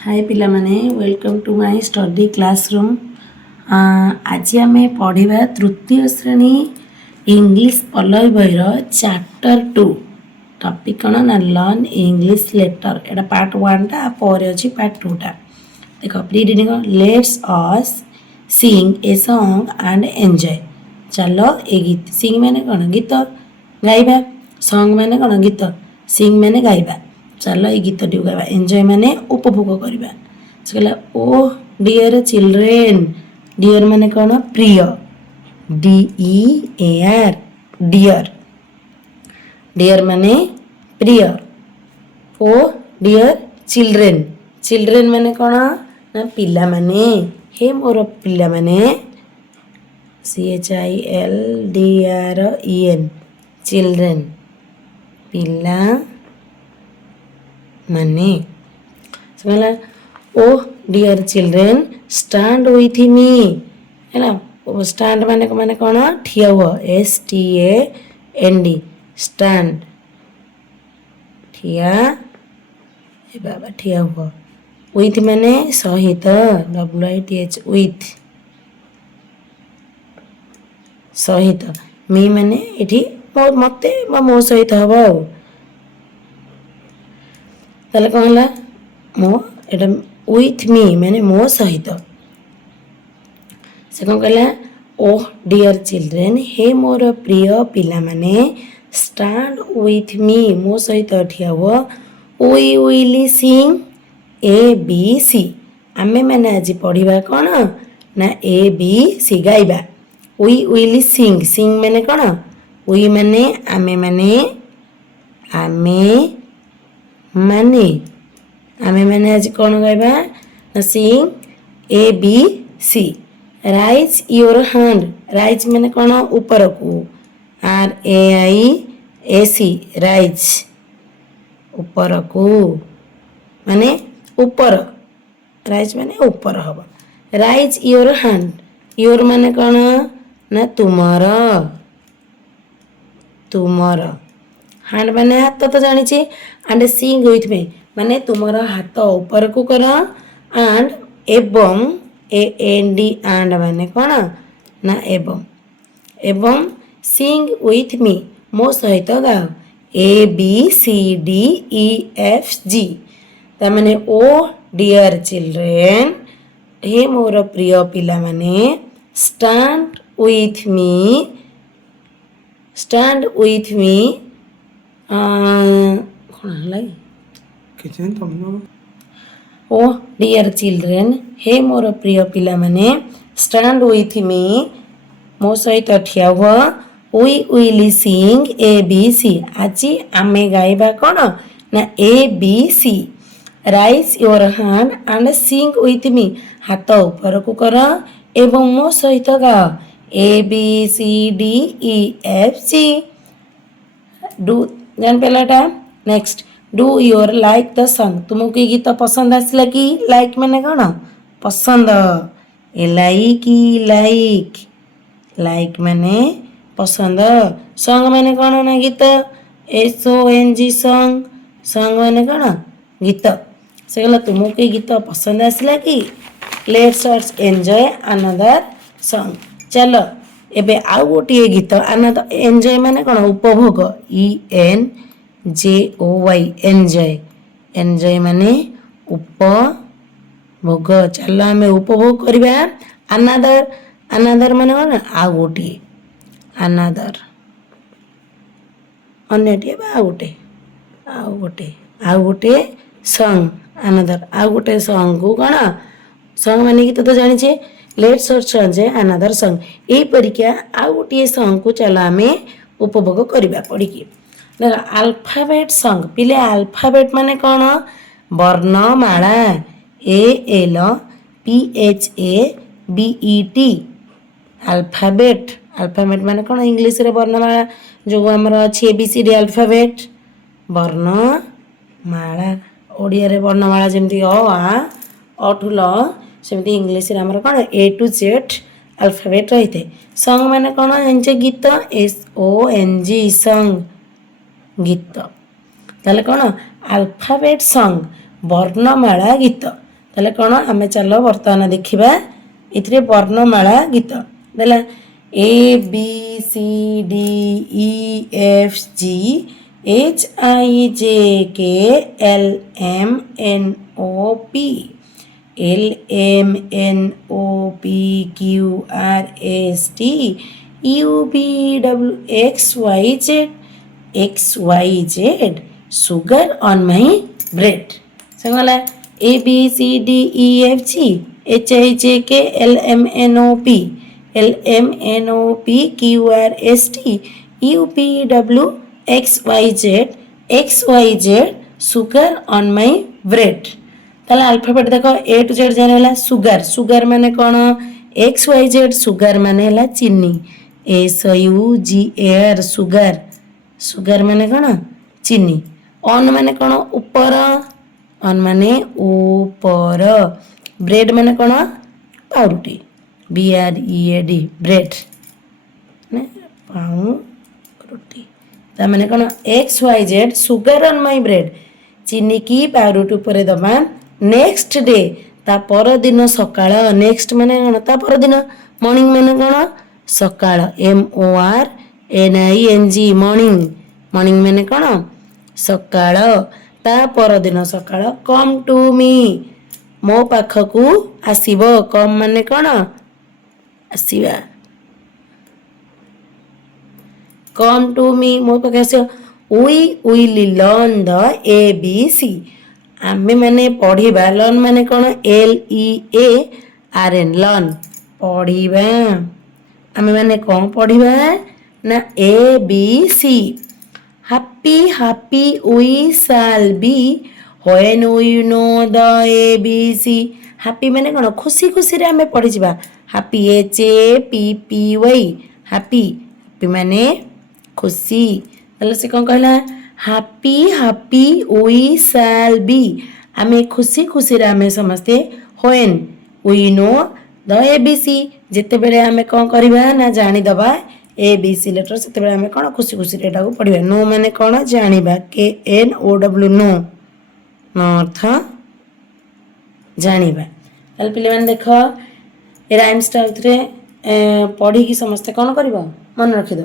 हाय पिला माने welcome to my study classroom. आज आम पढ़ा तृतीय श्रेणी इंग्लिश पल्लवी बहिर चैप्टर 2 टॉपिक कौन ना लर्न इंग्लिश लेटर। एटा पार्ट 1 टा पर अछि पार्ट 2 टा। देखो pre reading let's us sing a song and enjoy. चलो ए गीत सिंग माने कौन गीत गाइबा, सॉन्ग माने कौन गीत, सिंग माने गाइबा। चलो ये गीत टी गाइबा, एंजॉय माने उपभोग करबा। से कहला ओ डियर चिल्ड्रेन, डियर माने कौन प्रिय, D E A R dear, dear माने प्रिय। ओ डियर चिल्ड्रेन, चिल्ड्रेन माने कौन ना पिला माने, हे मोर पिला माने CHILDREN चिल्ड्रेन पिला माने। समझला ओ dear children stand with me है ना। स्टैंड माने कौन ठिया हुआ, STAND स्टैंड ठिया बाबा ठिया हुआ। विथ माने सहित, WITH विथ सहित। मी माने एठी मते मो सहित हबो। ताले कौन होला मो एटा विथ मी माने मो सहित। से कौन कहला ओ डियर चिल्ड्रेन हे मोर प्रिय पिला माने स्टैंड विथ मी मो सहित ठिया हुआ। We will sing ABC। आमे माने आज पढ़िबा कौन ना ABC गाइबा। वी विल सिंग, सिंग माने कौन, वी माने आमे माने, आमे माने, आमे माने आज कौन गाइबा ना सिंग ABC। Rise your hand, rise माने कौन ऊपर को, RAISE राइज ऊपर को माने ऊपर, राइज माने ऊपर हबा। राइज योर हैंड, योर माने कौन ना तुमर, तुमर हैंड माने हाथ तो जानी चे। एंड सिंग विथ मी माने तुमर हाथ ऊपर को कर। एंड एवं AND एंड माने कौन ना एवं, एवं सिंग विथ मी मो सहित गाओ ABCDEFG। ता माने ओ डियर चिल्ड्रेन हे मोर प्रिय पिला माने stand with me, stand with मी कौन हला किछन तमनो। ओ डियर चिल्ड्रेन हे मोर प्रिय पिला माने स्टैंड विथ मी मो सहित ठिया हुआ। वी विल सिंग ABC आज आमे गाइबा कौन ना ABC। Rise your hand and Singh with me हाथ ऊपर को कर एवं मो सहित गाओ ABCDEFG। डू जान पेलाटा। Next do your like the song, तुमको ये गीत पसंद आसला कि, लाइक माने कौन पसंद, लाइक, लाइक माने पसंद। सॉन्ग माने कौन ना गीत, SONG सॉन्ग, सॉन्ग माने कौन गीत। से कहला तुमको ये गीत पसंद आसला कि। Let's us enjoy another song. चलो एबे आउ गोटे गीत अनदर, एंजॉय माने कौन उपभोग, ENJOY एंजॉय, एंजॉय माने उपभोग। चलो आमे उपभोग करबा। अनदर, अनदर माने कौन आउ गोटे, अनदर अन्यटी आउ गोटे, आउ गोटे, आउ गोटे सॉन्ग। अनदर आउ गोटे सॉन्ग को कौन, सॉन्ग माने गीत तो जानी छे। Let's search enjoy another song. एई परीक्षा आउ गोटे सॉन्ग को चलो आमे उपभोग करबा पढ़िकी। देखो अल्फाबेट सॉन्ग, पिले अल्फाबेट माने कौन वर्णमाला, ALPHABET अल्फाबेट। अल्फाबेट माने कौन इंग्लिश रे वर्णमाला जो हमर अछि ABCD अल्फाबेट वर्णमाला। ओडिया रे वर्णमाला जेमति अ आ ठु ल सेमति इंग्लिश रे हमर कौन A to Z अल्फाबेट रहिते। सॉन्ग माने कौन एंजे गीत, SONG सॉन्ग गीत। ताले कौन अल्फाबेट सॉन्ग वर्णमाला गीत। ताले कौन आम चल बर्तमान देखा ये वर्णमाला गीत देला A B C D E F G H I J K L M N O P L M N O P Q R S T U B W X Y Z sugar on my bread संगला A B C D E F G H I J K L M N O P Q R S T U P W X Y Z sugar on my bread ताला alphabet देखो A to Z जाने वाला sugar माने कौन XYZ sugar माने हला चीनी SUGAR sugar माने कौन चीनी ऑन माने कौन ऊपर ऑन माने ऊपर ब्रेड माने कौन पाउरुटी BREAD ब्रेड ने पाउरुटी ता माने कौन XYZ sugar on my bread चीनी की पाउरुटी ऊपर दबा नेक्स्ट डे ता पर दिन सकाळ नेक्स्ट माने कौन ता पर दिन मॉर्निंग माने कौन सकाळ MORNING मॉर्निंग माने कौन सकाळ ता पर दिन सकाळ कम टू मी मो पाखकू आसीबो कम माने कौन आसीबा कम टू मी मो पाखे आसीबो we will learn the ABC आमे माने पढ़िबा लर्न माने कौन LEARN लर्न पढ़िबा आमे माने कौन पढ़िबा ना ABC happy we shall be when we know the ABC happy माने कौन खुशी खुशी रे आमे पढ़ी जिबा happy HAPPY happy माने खुशी तले से कौन कहला happy we shall be आमे खुशी खुशी रे आमे समझते when we know the ABC जेते बेले आमे कौन करिबा ना जानी दबा ABC लेटर से आम कौन खुशी खुशी एटा को पढ़ा नो माने कौन जानिबा KNOW नो अर्थ जानिबा ताल पिले माने देख ए राइम्स टा उतरे पढ़ी की समस्त कौन करबा मन रखि दो